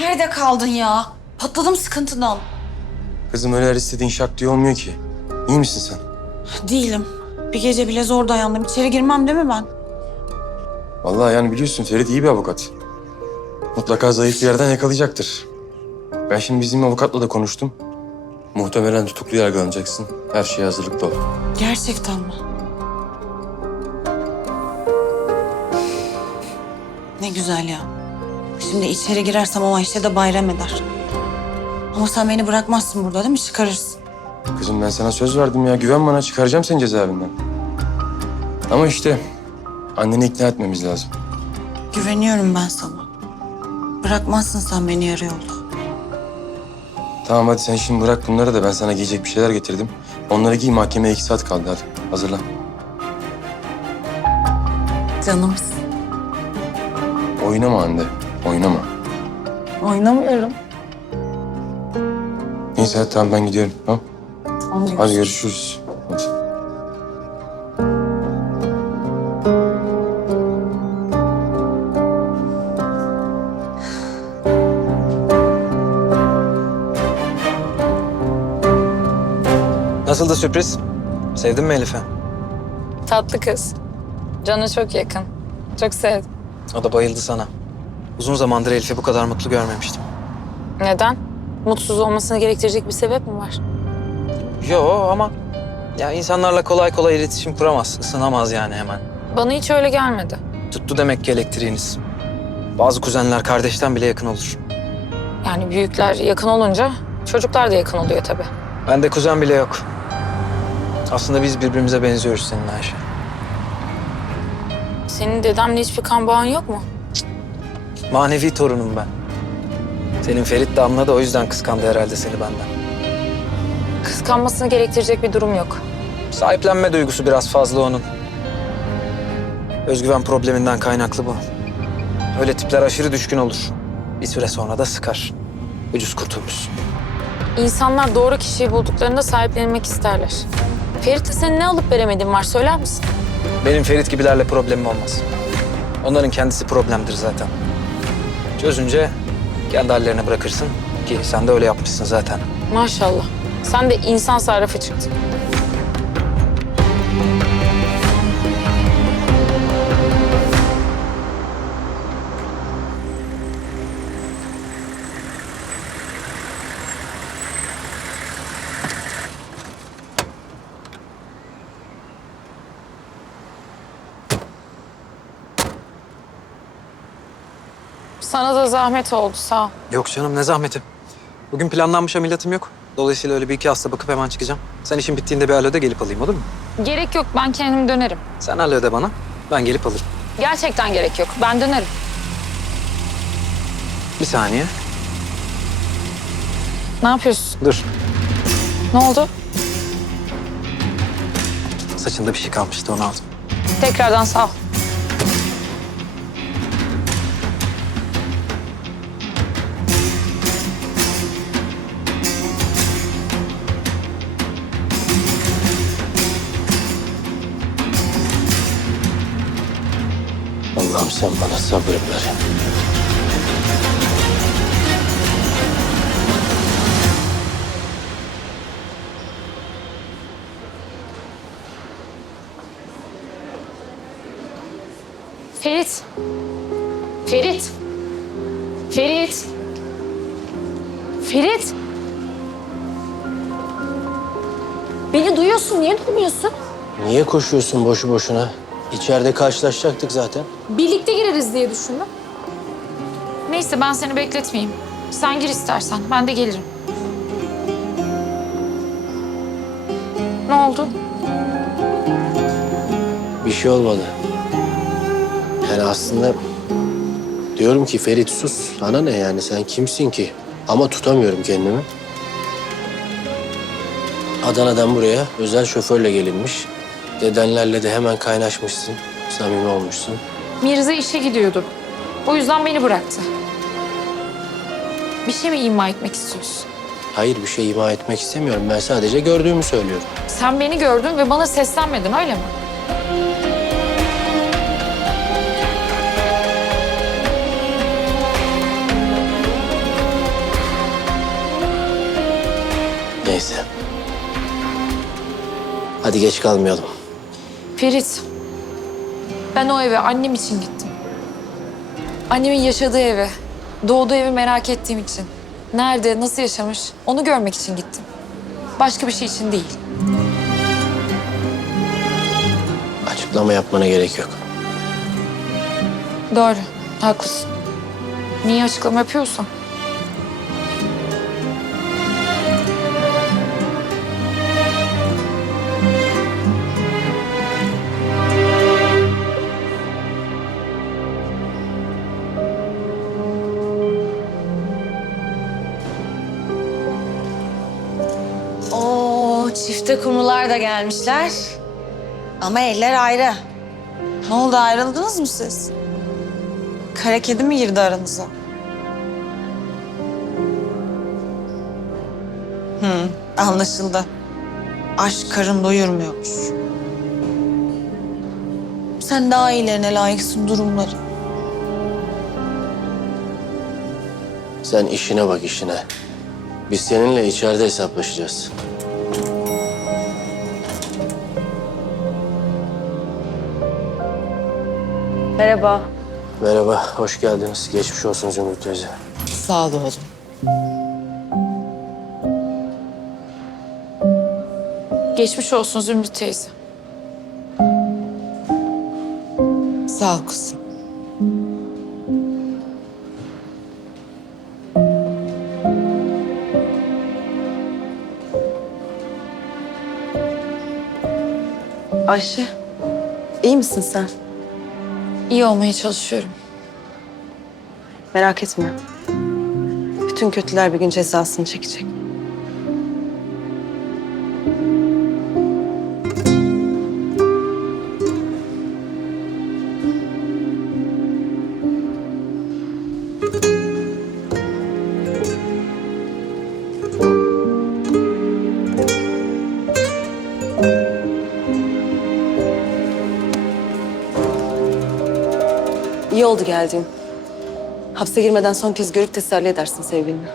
Nerede kaldın ya? Patladım sıkıntıdan. Kızım öyle her istediğin şak diye olmuyor ki. İyi misin sen? Değilim. Bir gece bile zor dayandım. İçeri girmem değil mi ben? Vallahi yani biliyorsun Ferit iyi bir avukat. Mutlaka zayıf bir yerden yakalayacaktır. Ben şimdi bizim avukatla da konuştum. Muhtemelen tutuklu yargılanacaksın. Her şeye hazırlıklı ol. Gerçekten mi? Ne güzel ya. Şimdi içeri girersem o Ayşe de bayram eder. Ama sen beni bırakmazsın burada değil mi? Çıkarırsın. Kızım ben sana söz verdim ya. Güven bana çıkaracağım seni cezaevinden. Ama işte anneni ikna etmemiz lazım. Güveniyorum ben sana. Bırakmazsın sen beni yarı yolda. Tamam hadi sen şimdi bırak bunları da ben sana giyecek bir şeyler getirdim. Onları giy mahkemeye iki saat kaldı hadi. Hazırlan. Canımsın. Oynama Hande. Oynama. Oynamıyorum. Neyse tamam ben gidiyorum. Tamam. Onu Hadi görüşürüz. Hadi. Nasıl da sürpriz? Sevdin mi Elif'i? Tatlı kız. Canı çok yakın. Çok sevdim. O da bayıldı sana. Uzun zamandır Elif'i bu kadar mutlu görmemiştim. Neden? Mutsuz olmasını gerektirecek bir sebep mi var? Yo ama ya insanlarla kolay kolay iletişim kuramaz, ısınamaz yani hemen. Bana hiç öyle gelmedi. Tuttu demek ki elektriğiniz. Bazı kuzenler kardeşten bile yakın olur. Yani büyükler yakın olunca çocuklar da yakın oluyor tabii. Bende kuzen bile yok. Aslında biz birbirimize benziyoruz seninle Ayşe. Senin dedemle hiçbir kan bağın yok mu? Manevi torunum ben. Senin Ferit Damla da o yüzden kıskandı herhalde seni benden. Kıskanmasını gerektirecek bir durum yok. Sahiplenme duygusu biraz fazla onun. Özgüven probleminden kaynaklı bu. Öyle tipler aşırı düşkün olur. Bir süre sonra da sıkar. Ucuz kurtulmuş. İnsanlar doğru kişiyi bulduklarında sahiplenmek isterler. Ferit'e senin ne alıp veremediğin var söyler misin? Benim Ferit gibilerle problemim olmaz. Onların kendisi problemdir zaten. Çözünce kendi hallerine bırakırsın ki sen de öyle yapmışsın zaten. Maşallah. Sen de insan sarrafı çıktın. Zahmet oldu sağ ol. Yok canım ne zahmeti. Bugün planlanmış ameliyatım yok. Dolayısıyla öyle bir iki hasta bakıp hemen çıkacağım. Sen işin bittiğinde bir alo de gelip alayım olur mu? Gerek yok ben kendim dönerim. Sen alo de bana. Ben gelip alırım. Gerçekten gerek yok. Ben dönerim. Bir saniye. Ne yapıyorsun? Dur. Ne oldu? Saçında bir şey kalmıştı onu aldım. Tekrardan sağ ol. Allah'ım sen bana sabır ver. Ferit. Ferit. Ferit. Ferit. Beni duyuyorsun. Niye duymuyorsun? Niye koşuyorsun boşu boşuna? İçeride karşılaşacaktık zaten. Birlikte gireriz diye düşündüm. Neyse ben seni bekletmeyeyim. Sen gir istersen. Ben de gelirim. Ne oldu? Bir şey olmadı. Yani aslında diyorum ki Ferit sus. Sana ne yani sen kimsin ki? Ama tutamıyorum kendimi. Adana'dan buraya özel şoförle gelinmiş. Dedenlerle de hemen kaynaşmışsın, samimi olmuşsun. Mirza işe gidiyordu. O yüzden beni bıraktı. Bir şey mi ima etmek istiyorsun? Hayır bir şey ima etmek istemiyorum. Ben sadece gördüğümü söylüyorum. Sen beni gördün ve bana seslenmedin öyle mi? Neyse. Hadi geç kalmayalım. Ferit, ben o eve annem için gittim. Annemin yaşadığı eve, doğduğu evi merak ettiğim için. Nerede, nasıl yaşamış onu görmek için gittim. Başka bir şey için değil. Açıklama yapmana gerek yok. Doğru, haklısın. Niye açıklama yapıyorsam? Çifte kumrular da gelmişler. Ama eller ayrı. Ne oldu ayrıldınız mı siz? Kara kedi mi girdi aranıza? Hı, anlaşıldı. Aşk karın doyurmuyormuş. Sen daha iyilerine layıksın durumları. Sen işine bak işine. Biz seninle içeride hesaplaşacağız. Merhaba. Merhaba, hoş geldiniz. Geçmiş olsun Zümrüt teyze. Sağ ol oğlum. Geçmiş olsun Zümrüt teyze. Sağ ol kızım. Ayşe, iyi misin sen? İyi olmaya çalışıyorum. Merak etme. Bütün kötüler bir gün cezasını çekecek. İyi oldu geldiğin. Hapse girmeden son kez görüp teselli edersin sevgilini.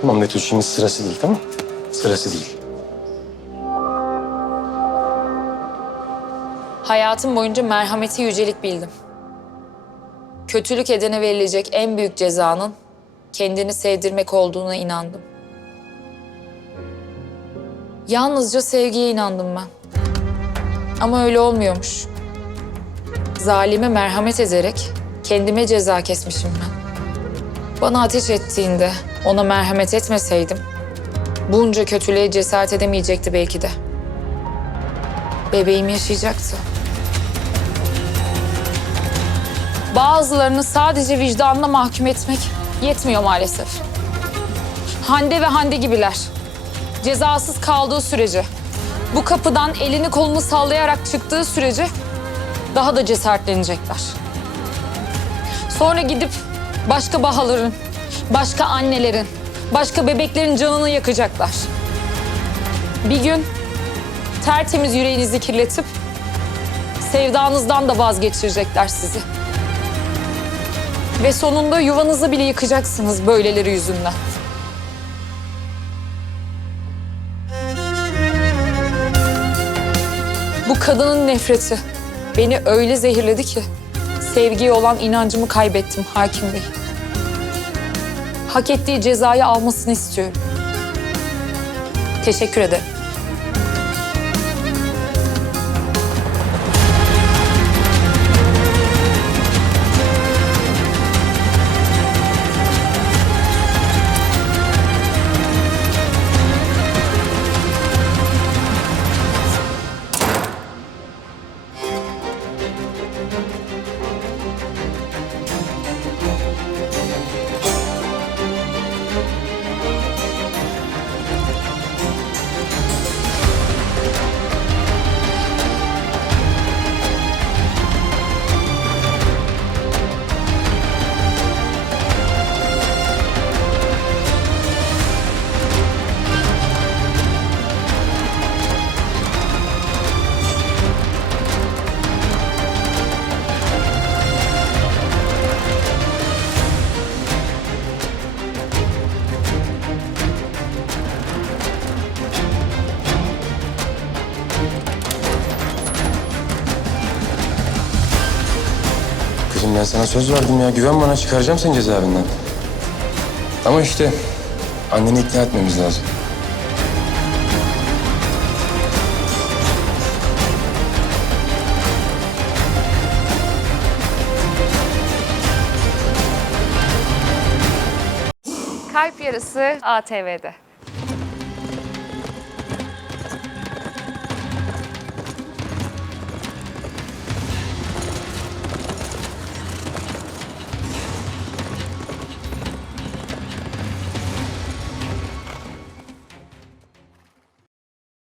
Tamam Betül şimdi sırası değil tamam Sırası değil. Hayatım boyunca merhameti yücelik bildim. Kötülük edene verilecek en büyük cezanın kendini sevdirmek olduğuna inandım. Yalnızca sevgiye inandım ben. Ama öyle olmuyormuş. Zalime merhamet ederek kendime ceza kesmişim ben. Bana ateş ettiğinde ona merhamet etmeseydim bunca kötülüğe cesaret edemeyecekti belki de. Bebeğim yaşayacaktı. Bazılarını sadece vicdanına mahkum etmek yetmiyor maalesef. Hande ve Hande gibiler. Cezasız kaldığı sürece, bu kapıdan elini kolunu sallayarak çıktığı sürece daha da cesaretlenecekler. Sonra gidip başka bahaların, başka annelerin, başka bebeklerin canını yakacaklar. Bir gün tertemiz yüreğinizi kirletip sevdanızdan da vazgeçirecekler sizi. Ve sonunda yuvanızı bile yıkacaksınız böyleleri yüzünden. Bu kadının nefreti beni öyle zehirledi ki sevgiye olan inancımı kaybettim hakim bey. Hak ettiği cezayı almasını istiyorum. Teşekkür ederim. Kardeşim ben sana söz verdim ya. Güven bana çıkaracağım seni cezaevinden. Ama işte anneni ikna etmemiz lazım. Kalp Yarısı ATV'de.